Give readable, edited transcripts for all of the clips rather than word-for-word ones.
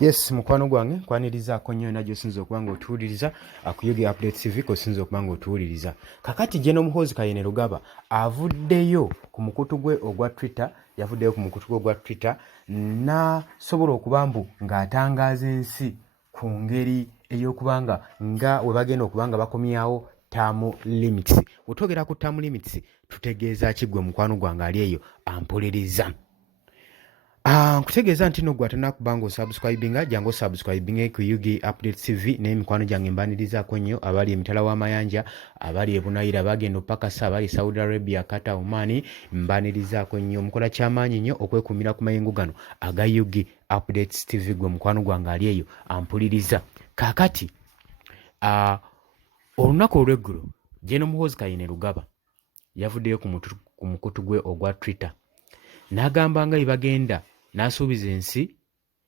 Yes, mukwano gwange kwanirizaako nnyo najjo osinza okuba nga otuwuliriza ku UG Update TV kosinza okuba nga otuwuliriza. Kakati General Muhoozi Kainerugaba avuddeyo ku mukutu gwe ogwa Twitter, yavuddeyo ku mukutu gwe ogwa Twitter n'asobola okuba mbu ng'atangaaza ensi ku ngeri ey'okubanga nga we bagenda okuba nga bakomyawo term limits. We twogera ku term limits tutegeeza ki gwe mukwano gwange ali eyo ampolereza? Nkutegeeza nti no gwe atanakuba nga osubscribinga jangu osubscribinge ku UG Update TV n'emikwano gyange mbanirizaako nnyo abali emitala w'amayanja, abali e Bunaira, bagenda opakasa, abali Saudi Arabia, Qatar, Oman, mbanirizaako nnyo. Mukola kyamaanyi nnyo okwekuumira ku mayengo gano aga UG Updates TV gwe mukwano gwange ali eyo ampuliriza. Kaakati olunaku olw'eggulo General Muhoozi Kainerugaba yavuddeyo ku mukutu gwe ogwa Twitter n'agamba nga bagenda n'asuubiza ensi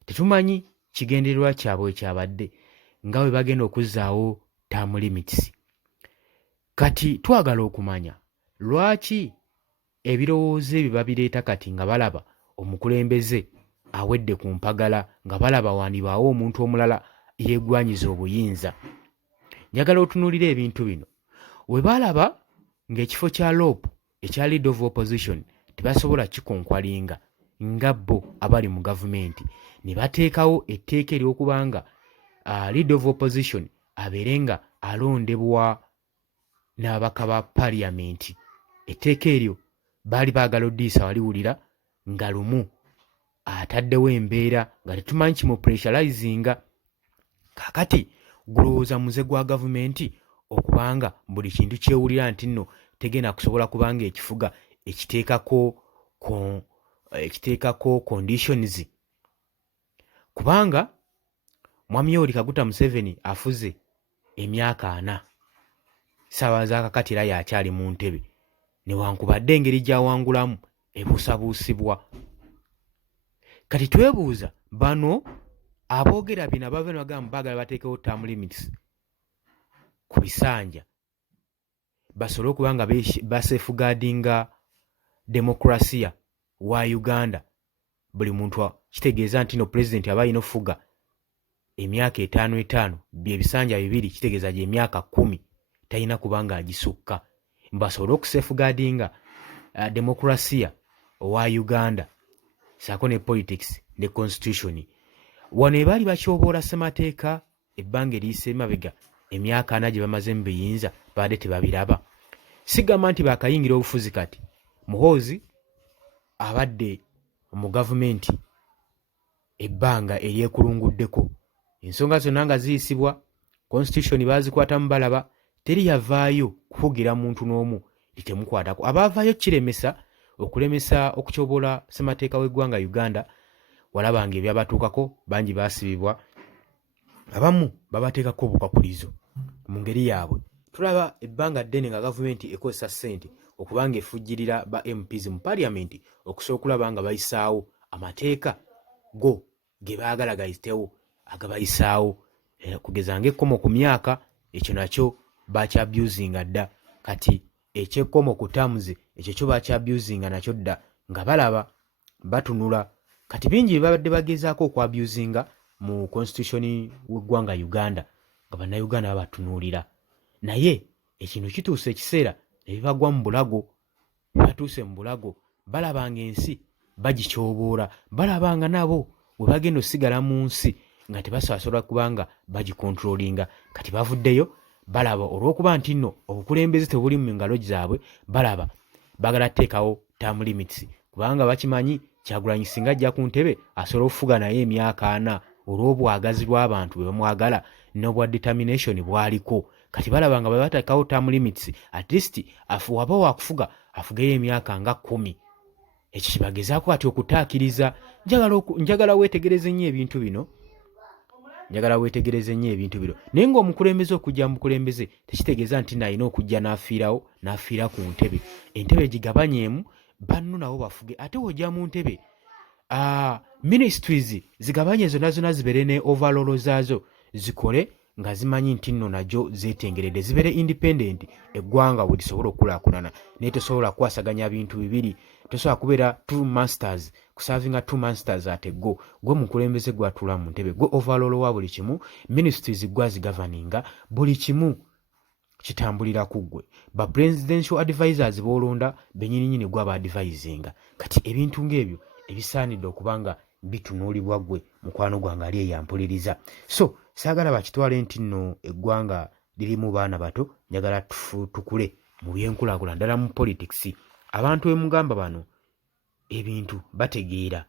tetumanyi kigendererwa kyabwe ekyabadde nga we bagenda okuzzaawo term limits. Kati twagala okumanya lwaki ebirowoozo ebyo babireeta kati nga balaba omukulembeze awedde ku mpagala, nga balaba wandibaawo omuntu omulala yeegwanyiza obuyinza. Njagala otunuulira ebintu bino. We balaba ng'ekifo kya LOP ekya Leader of Opposition tebasobola kikonkwalinga nga bo abali mu gavumenti, ne bateekawo etteeka ery'okubanga Leader of Opposition abeere nga alondebwa n'ababaka ba Parliament. Etteeka eryo baali baagala oddiisa waliwulira nga lumu ataddewo embeera nga tetumanyi kimupressurizinga. Kaakati gulowooza muze gwa gavumenti okubanga buli kintu kyewulira nti nno tegenda kusobola kubanga ekifuga ekiteekako conditions, kubanga mwami Yoweri Kaguta Museveni afuze emyaka 4 ssaawa zaakakati era y'akyali mu ntebe, newankubadde engeri gy'awangulamu ebuusabuusibwa. Kati twebuuza bano aboogera bino abava nebagamba baagala bateekewo term limits ku bisanja basobole okuba nga basafeguardinga demokrasiya wa Uganda. Buli muntu kitegeeza nti no president aba alina ofuga emyaka 5 bye bisanja 2, kitegeeza gye emyaka 10 talina kubanga agisukka. Basobole okusafeguardinga demokrasiya wa Uganda saako ne politics ne constitution. Wano ebaali bakyoboola ssemateeka ebbanga eriyise emabega emyaka 4 gye bamaze mu biyinza baadde tebabiraba. Sigamba nti baakayingira obufuzi kati. Muhoozi abadde mu gavumenti ebbanga eryekulunguddeko, ensonga zonna nga ziyisibwa, constitution baazikwatamu balaba, teri yavaayo kufugira muntu n'omu litemukwatako. Abaavaayo okulemesa okukyoboola ssemateeka w'eggwanga Uganda, walabanga ebyabatuukako bangi baasibibwa, abamu babateekako obukwakulizo mu ngeri yaabwe. Tulaba ebbanga ddene nga gavumenti ekozesa ssente okubanga efujjirira ba MPs mu Parliament okusobola okulaba nga bayisaawo amateeka go ge baagala gayitewo agabayisaawo. Kugeza ng'ekkomo ku myaka, ekyo nakyo bakyabyuzinga dda. Kati ekyekkomo ku terms ekyo kyo bakyabyuzinga nakyo dda nga balaba batunula. Kati bingi bye babadde bagezaako okwabyuzinga mu constitution w'eggwanga Uganda nga bannayuganda babatunuulira. Naye ekintu kituuse ekiseera ebibagwa mu bulago, batuuse mu bulago, balabanga ensi bagikyoboola, balabanga nabo we bagenda osigala mu nsi nga tebasobola kubanga bagikontrolinga. Kati bavuddeyo balaba olw'okuba nti nno obukulembeze tebuli mu ngalo zaabwe, balaba bagala teekawo term limits, kubanga bakimanyi Kyagulanyi singa ajja ku ntebe asobola okufuga naye emyaka 4 olw'obwagazi bw'abantu bwe bamwagala n'obwa determination bwaliko. Kati balaba nga bwe bateekawo term limits, at least waba waakufuga afugeyo emyaka nga 10. Ekyo kibagezaako kati okutaakiriza. Njagala weetegereze nnyo ebintu bino, naye ng'omukulembeze okujja mu bukulembeze tekitegeeza nti nalina okujja n'afiira ku ntebe. Entebe gigabanyeemu, banno nabo bafuge. Ate wojja mu ntebe ministries zigabanye zonna zibeere ne overall zaazo, zikole nga zimanyi nti nno najjo zeetengeredde, zibeere independent, eggwanga bwe lisobola okukulaakulana. Naye tosobola kwasaganya bintu bibiri, tosobola kubeera two masters kusavinga 2 monsters ate gwe mukulembeze gwatula mu ntebe gwe overall wa buli kimu ministries gwazi governinga buli kimu kitambulira kuggwe ba presidential advisors bolonda benyininyini gwaba advisinga kati ebintu ng'ebyo ebisaanidde okubanga bitunuulibwa gwe mukwano gwange ali eyampuliriza so saagala bakitwale nti nno eggwanga lirimu baana bato njagala tukule mu byenkulaakulana ddala mu politics abantu emugamba bano ebintu bategeera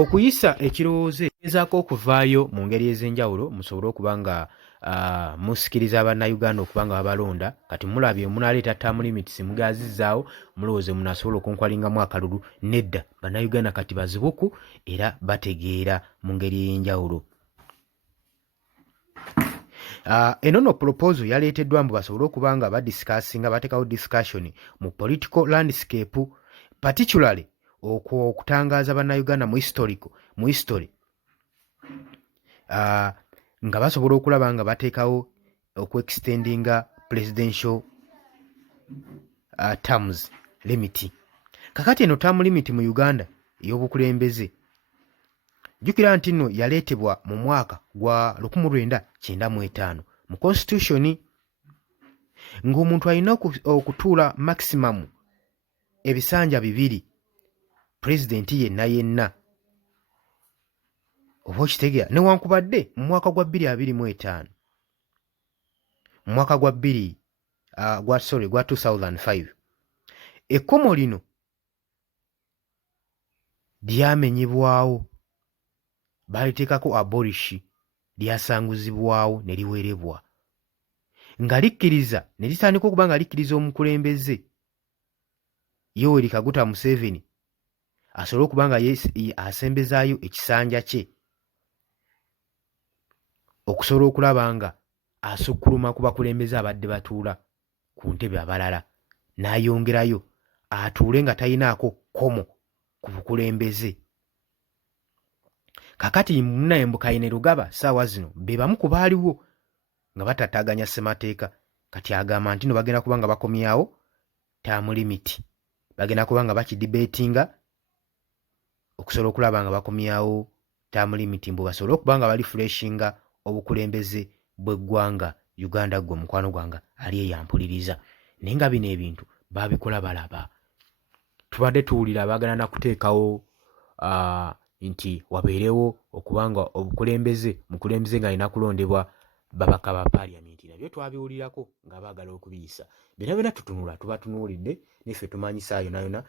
okuyisa ekirowoozo ezaako okuvaayo mu ngeri ez'enjawulo musobole okuba nga musikiriza abannayuganda okuba nga babalonda kati mulabye munaleeta term limits mugazizzaawo mulowooze munasobola okunkwalingamu akalulu nedda bannayuganda kati bazibuku era bategeera mu ngeri ey'enjawulo enono proposal yaleeteddwa mbu basobole okuba nga badiscussinga bateekawo discussion mu political landscape particularly okutangaaza bannayuganda mu history nga basobola okulaba nga bateekawo okuextendinga presidential terms limit kakati eno term limit mu Uganda ey'obukulembeze jjukira nti nno yaleetebwa mu mwaka gwa 1995 mu constitution ng'omuntu alina okutuula maximum ebisanja 2 president yenna oba okitegeera newankubadde mu mwaka gwa 2025 mu mwaka gwa 2005 ekkomo lino lyamenyebwawo baliteekako abolish lyasanguzibwawo ne liwerebwa nga likkiriza ne litandika okuba nga likkiriza omukulembeze Yoweri Kaguta Museveni asobole okuba nga asembezaayo ekisanja kye okusobola okulaba nga asukkuluma ku bakulembeze abadde batuula ku ntebe abalala n'ayongerayo atuule nga talinaako kkomo ku bukulembeze kakati munnayembuka Kayini Rugaba ssaawa zino be bamu ku baaliwo nga batattaaganya ssemateeka kati agamba nti no bagenda kuba nga bakomyawo term limit bagenda kuba nga bakidibeetinga okusobola okulaba nga bakomyawo term limit mbu basobole okuba nga balifreshinga obukulembeze bw'eggwanga Uganda gwe mukwano gwanga ali eyampuliriza naye nga bino ebintu babikola balaba tubadde tuwulira baagala na kuteekawo nti wabeerewo okubanga mukulembeze nga alina kulondebwa babaka ba paliamenti nabyo twabiwulirako nga baagala okubiyisa byonna tutunula tubatunuulidde niffe tumanyisa yona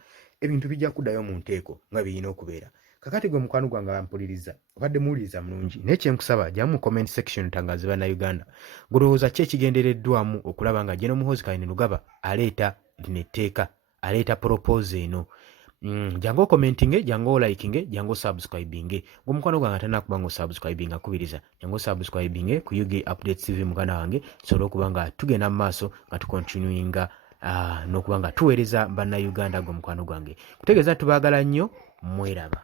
ebintu bijja kuddayo mu nteeko nga birina okubeera kakati gwe mukwano gwange bampuliriza obadde muwuliriza mulungi naye kyenkusaba jjamu mu comment section tangazi bannayuganda gulowooza ki ekigendereddwamu okulaba nga General Muhoozi Kayini Rugaba aleeta lino etteeka aleeta propose eno jangu commenting jangu liking jangu subscribing gwe mukwano gwange atanakuba nga subscribing akubiriza jangu subscribing ku UG Updates TV muganda wange sobola okuba nga tugenda mu maaso nga tukontinuinga n'okuba nga tuweereza bannayuganda gwe mukwano gwange kutegeeza tubaagala nnyo mweraba